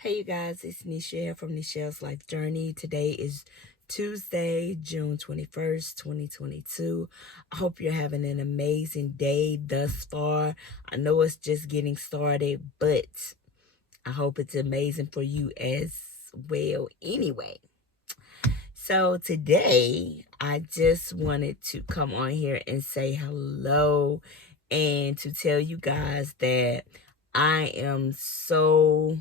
Hey you guys, it's Nisha here from Nisha's Life Journey. Today is Tuesday, June 21st, 2022. I hope you're having an amazing day thus far. I know it's just getting started, but I hope it's amazing for you as well anyway. So today, I just wanted to come on here and say hello and to tell you guys that I am so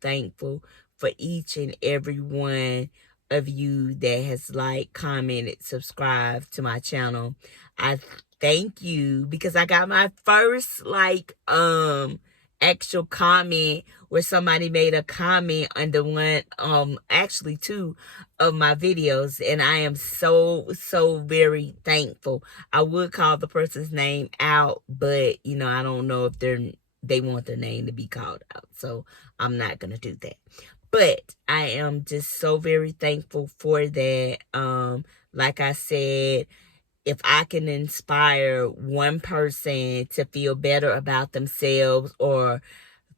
thankful for each and every one of you that has commented, subscribed to my channel. I thank you because I got my first actual comment where somebody made a comment under one, actually two of my videos, and I am so very thankful. I would call the person's name out, but I don't know if they want their name to be called out, so I'm not gonna do that. But I am just so very thankful for that. Like I said, if I can inspire one person to feel better about themselves or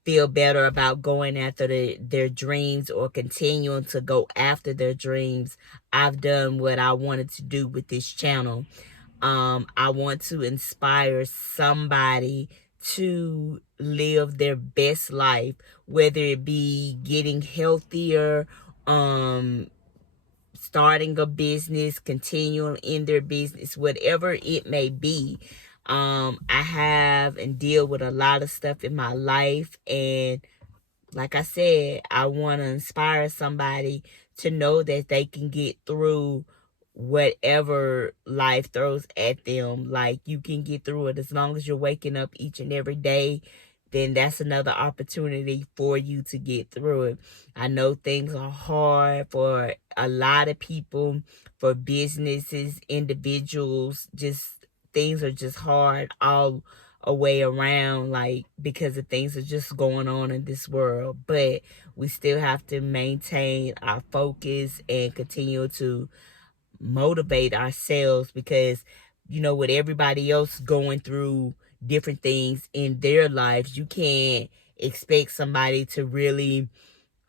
feel better about going after their dreams or continuing to go after their dreams, I've done what I wanted to do with this channel. I want to inspire somebody to live their best life, whether it be getting healthier, starting a business, continuing in their business, whatever it may be. I have and deal with a lot of stuff in my life, and like I said, I want to inspire somebody to know that they can get through whatever life throws at them. Like, you can get through it as long as you're waking up each and every day. Then that's another opportunity for you to get through it. I know things are hard for a lot of people, for businesses, individuals. Just things are just hard all a way around, like, because of things are just going on in this world. But we still have to maintain our focus and continue to motivate ourselves, because with everybody else going through different things in their lives, you can't expect somebody to really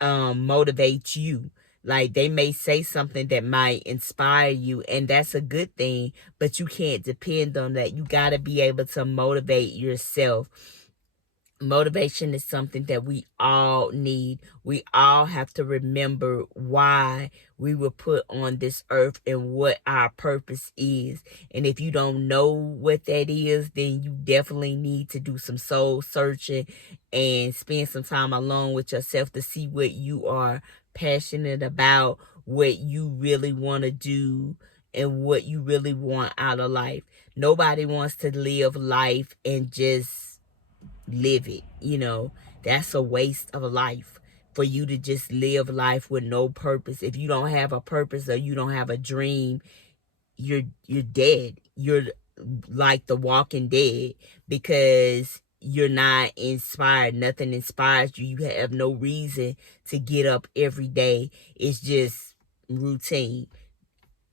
motivate you. Like, they may say something that might inspire you, and that's a good thing, but you can't depend on that. You got to be able to motivate yourself. Motivation is something that we all need. We all have to remember why we were put on this earth and what our purpose is. And if you don't know what that is, then you definitely need to do some soul searching and spend some time alone with yourself to see what you are passionate about, what you really want to do, and what you really want out of life. Nobody wants to live life and just live it. That's a waste of a life, for you to just live life with no purpose. If you don't have a purpose or you don't have a dream, you're dead. You're like the walking dead, because you're not inspired. Nothing inspires you. You have no reason to get up every day. It's just routine.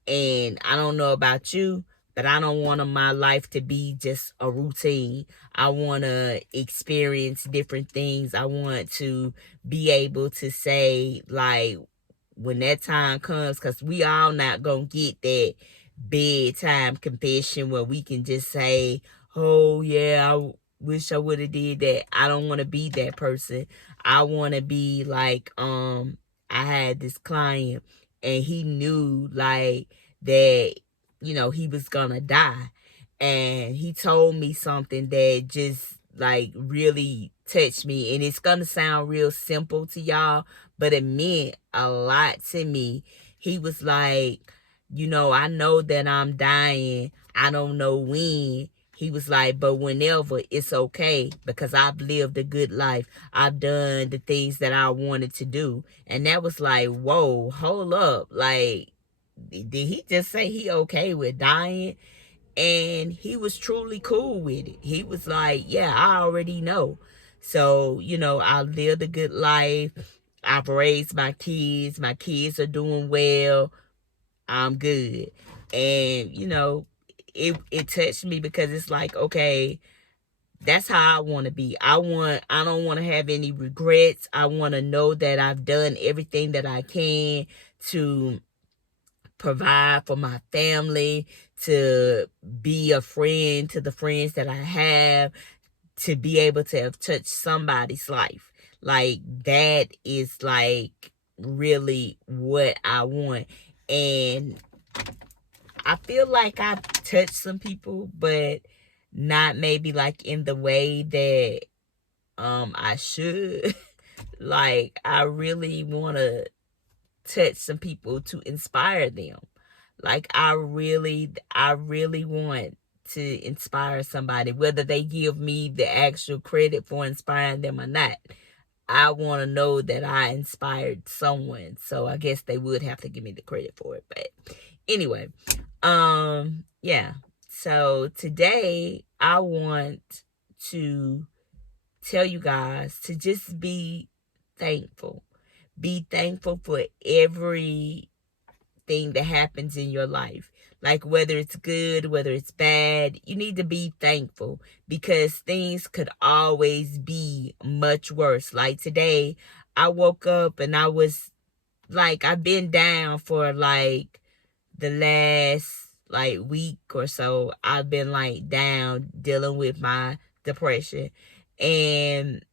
And I don't know about you, but I don't want my life to be just a routine. I want to experience different things. I want to be able to say, like, when that time comes, because we all not going to get that bedtime confession where we can just say, oh, yeah, I wish I would have did that. I don't want to be that person. I want to be like, I had this client, and he knew, like, that, he was gonna die. And he told me something that just, like, really touched me. And it's gonna sound real simple to y'all, but it meant a lot to me. He was like, I know that I'm dying. I don't know when. He was like, but whenever, it's okay, because I've lived a good life. I've done the things that I wanted to do. And that was like, whoa, hold up. Like, did he just say he okay with dying? And he was truly cool with it. He was like, yeah, I already know. So, I lived a good life. I've raised my kids. My kids are doing well. I'm good. And, it touched me, because it's like, okay, That's how I want to be. I don't want to have any regrets. I want to know that I've done everything that I can to provide for my family, to be a friend to the friends that I have, to be able to have touched somebody's life. Like, that is like really what I want. And I feel like I've touched some people, but not maybe like in the way that I should. Like, I really want to touch some people to inspire them. Like, I really want to inspire somebody, whether they give me the actual credit for inspiring them or not. I want to know that I inspired someone. So I guess they would have to give me the credit for it. But anyway, yeah. So today I want to tell you guys to just be thankful. Be thankful for everything that happens in your life. Like, whether it's good, whether it's bad, you need to be thankful, because things could always be much worse. Like today, I woke up and I was like, I've been down for like the last like week or so. I've been like down dealing with my depression. And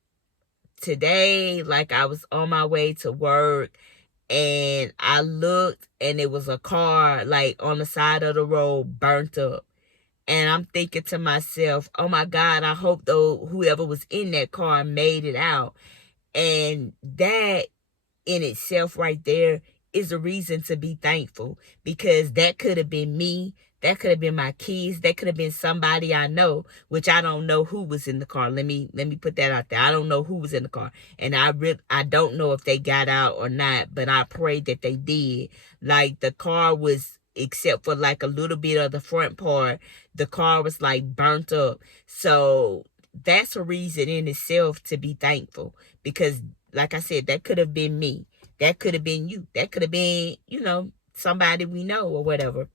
today, like, I was on my way to work and I looked and it was a car like on the side of the road burnt up. And I'm thinking to myself, oh my God, I hope though whoever was in that car made it out. And that in itself right there is a reason to be thankful, because that could have been me. That could have been my kids. That could have been somebody I know, which I don't know who was in the car. Let me put that out there. I don't know who was in the car, and I don't know if they got out or not. But I pray that they did. Like, the car was, except for like a little bit of the front part, the car was like burnt up. So that's a reason in itself to be thankful, because like I said, that could have been me. That could have been you. That could have been, somebody we know or whatever.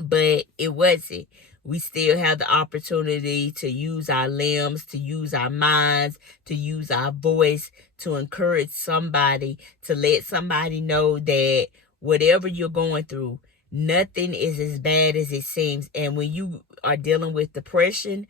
But it wasn't. We still have the opportunity to use our limbs, to use our minds, to use our voice, to encourage somebody, to let somebody know that whatever you're going through, nothing is as bad as it seems. And when you are dealing with depression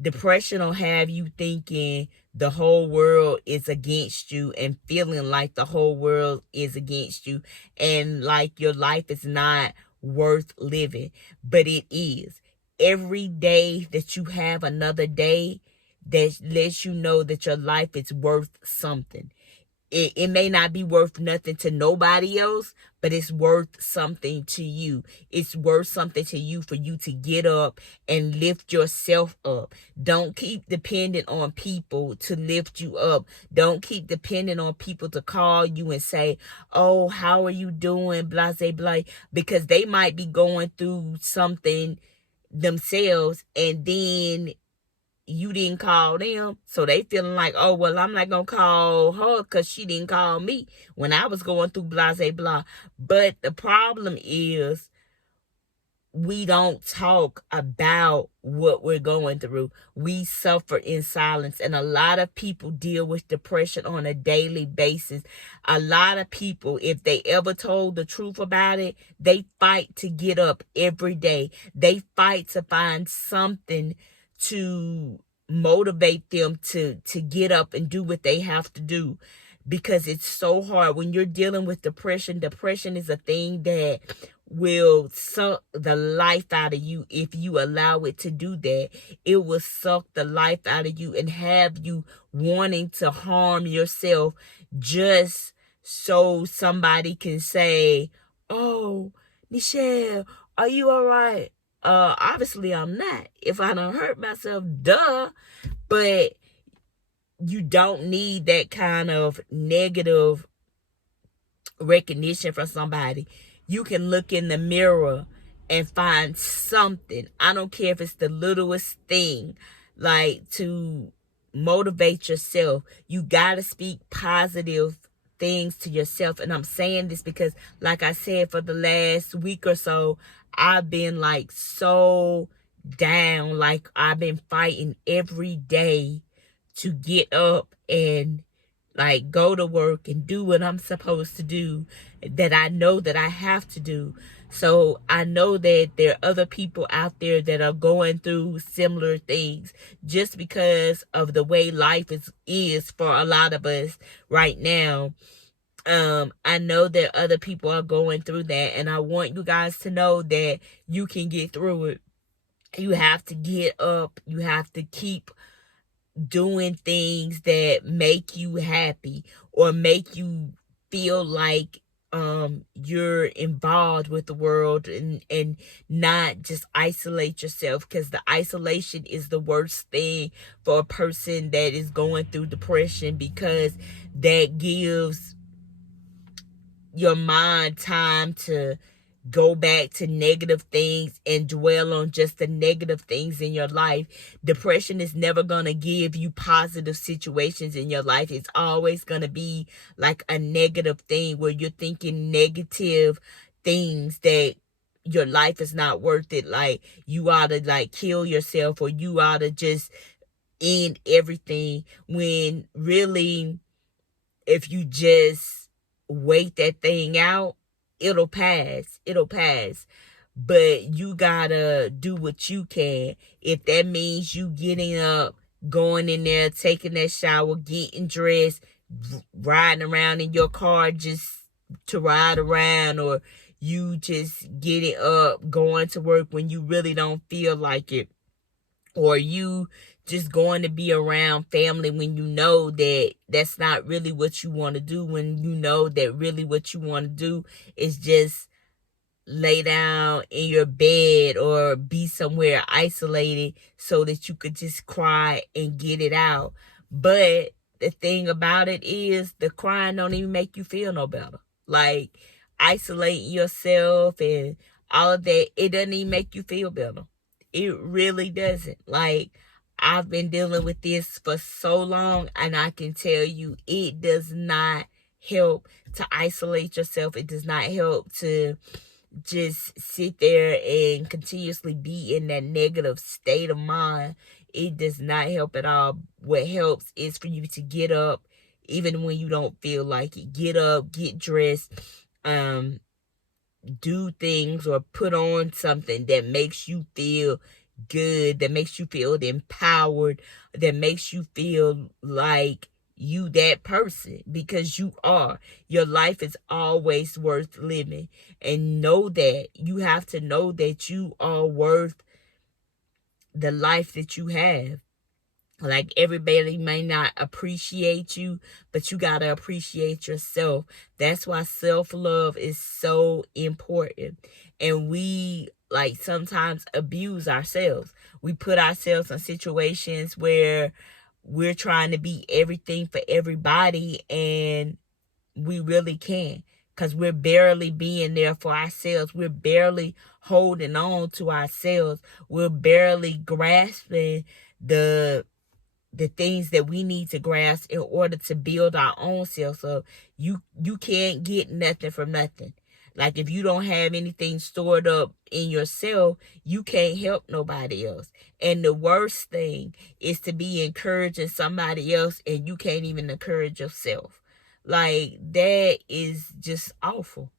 will have you thinking the whole world is against you, and feeling like the whole world is against you, and like your life is not worth living. But it is. Every day that you have another day, that lets you know that your life is worth something. It may not be worth nothing to nobody else, but it's worth something to you. It's worth something to you for you to get up and lift yourself up. Don't keep depending on people to lift you up. Don't keep depending on people to call you and say, oh, how are you doing? Blah, blah, blah. Because they might be going through something themselves, and then you didn't call them, so they feeling like, oh, well, I'm not gonna call her because she didn't call me when I was going through blah, blah, blah. But the problem is, we don't talk about what we're going through. We suffer in silence, and a lot of people deal with depression on a daily basis. A lot of people, if they ever told the truth about it, they fight to get up every day. They fight to find something to motivate them to get up and do what they have to do, because it's so hard when you're dealing with depression. Depression is a thing that will suck the life out of you if you allow it to do that. It will suck the life out of you and have you wanting to harm yourself just so somebody can say, oh, Nichelle, are you all right? Obviously I'm not. If I don't hurt myself, duh. But you don't need that kind of negative recognition from somebody. You can look in the mirror and find something. I don't care if it's the littlest thing, like, to motivate yourself. You gotta speak positive things to yourself. And I'm saying this because, like I said, for the last week or so, I've been like so down. Like, I've been fighting every day to get up and like go to work and do what I'm supposed to do, that I know that I have to do. So I know that there are other people out there that are going through similar things, just because of the way life is for a lot of us right now. I know that other people are going through that, and I want you guys to know that you can get through it. You have to get up. You have to keep doing things that make you happy or make you feel like you're involved with the world, and not just isolate yourself, because the isolation is the worst thing for a person that is going through depression, because that gives your mind time to go back to negative things and dwell on just the negative things in your life. Depression is never going to give you positive situations in your life. It's always going to be like a negative thing where you're thinking negative things, that your life is not worth it. Like, you ought to like kill yourself, or you ought to just end everything, when really, if you just wait that thing out, it'll pass. It'll pass. But you gotta do what you can. If that means you getting up, going in there, taking that shower, getting dressed, riding around in your car just to ride around, or you just getting up, going to work when you really don't feel like it, or you just going to be around family when you know that that's not really what you want to do, when you know that really what you want to do is just lay down in your bed or be somewhere isolated so that you could just cry and get it out. But the thing about it is, the crying don't even make you feel no better. Like, isolating yourself and all of that, it doesn't even make you feel better. It really doesn't. Like, I've been dealing with this for so long, and I can tell you, it does not help to isolate yourself. It does not help to just sit there and continuously be in that negative state of mind. It does not help at all. What helps is for you to get up, even when you don't feel like it. Get up, get dressed, do things or put on something that makes you feel good, that makes you feel empowered, that makes you feel like you that person, because you are. Your life is always worth living, and know that. You have to know that you are worth the life that you have. Like, everybody may not appreciate you, but you got to appreciate yourself. That's why self-love is so important. And we like sometimes abuse ourselves. We put ourselves in situations where we're trying to be everything for everybody, and we really can't, because we're barely being there for ourselves. We're barely holding on to ourselves. We're barely grasping the things that we need to grasp in order to build our own self. So you can't get nothing from nothing. Like, if you don't have anything stored up in yourself, you can't help nobody else. And the worst thing is to be encouraging somebody else and you can't even encourage yourself. Like, that is just awful.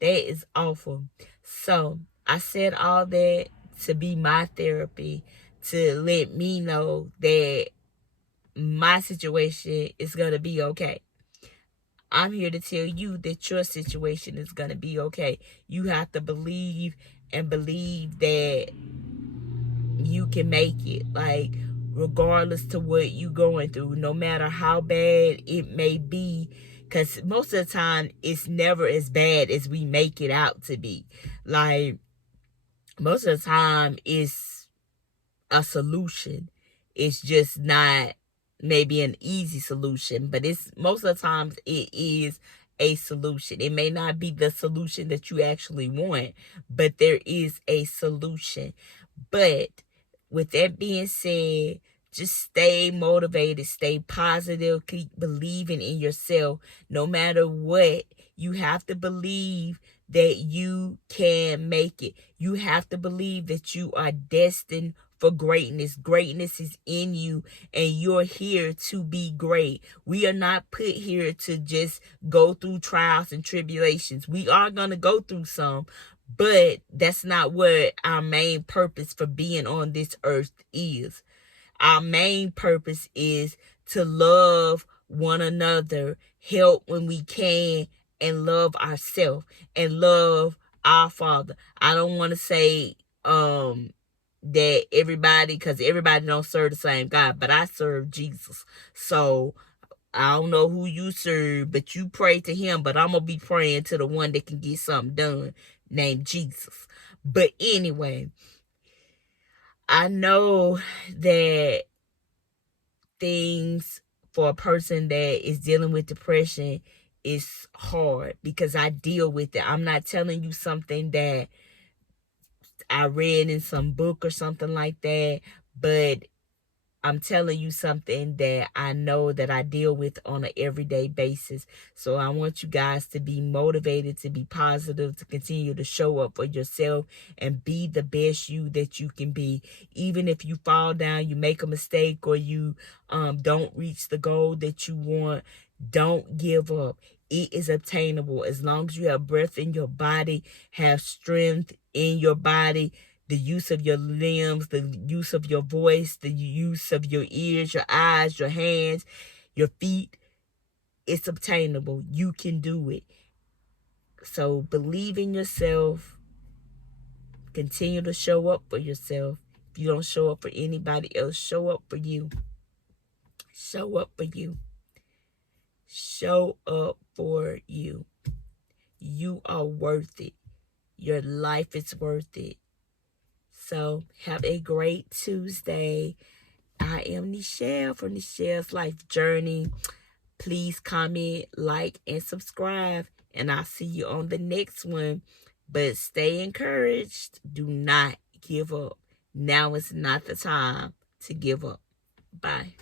That is awful. So I said all that to be my therapy, to let me know that my situation is going to be okay. I'm here to tell you that your situation is going to be okay. You have to believe, and believe that you can make it. Like, regardless to what you going through, no matter how bad it may be, because most of the time it's never as bad as we make it out to be. Like, most of the time it's a solution. It's just not maybe an easy solution, but it's most of the times it is a solution. It may not be the solution that you actually want, but there is a solution. But with that being said, Just stay motivated, stay positive, keep believing in yourself. No matter what, you have to believe that you can make it. You have to believe that you are destined for greatness. Greatness is in you, and you're here to be great. We are not put here to just go through trials and tribulations. We are going to go through some, but that's not what our main purpose for being on this earth is. Our main purpose is to love one another, help when we can, and love ourselves and love our Father. I don't want to say that everybody, because everybody don't serve the same God, but I serve Jesus. So I don't know who you serve, but you pray to him, but I'm going to be praying to the one that can get something done, named Jesus. But anyway, I know that things for a person that is dealing with depression is hard because I deal with it. I'm not telling you something that I read in some book or something like that, but I'm telling you something that I know that I deal with on an everyday basis. So I want you guys to be motivated, to be positive, to continue to show up for yourself and be the best you that you can be. Even if you fall down, you make a mistake, or you don't reach the goal that you want, don't give up. It is obtainable as long as you have breath in your body, have strength in your body, the use of your limbs, the use of your voice, the use of your ears, your eyes, your hands, your feet. It's obtainable. You can do it. So believe in yourself. Continue to show up for yourself. If you don't show up for anybody else, show up for you. Show up for you. Show up for you. You are worth it. Your life is worth it. So have a great Tuesday. I am Nichelle from Nichelle's Life Journey. Please comment, like, and subscribe. And I'll see you on the next one. But stay encouraged. Do not give up. Now is not the time to give up. Bye.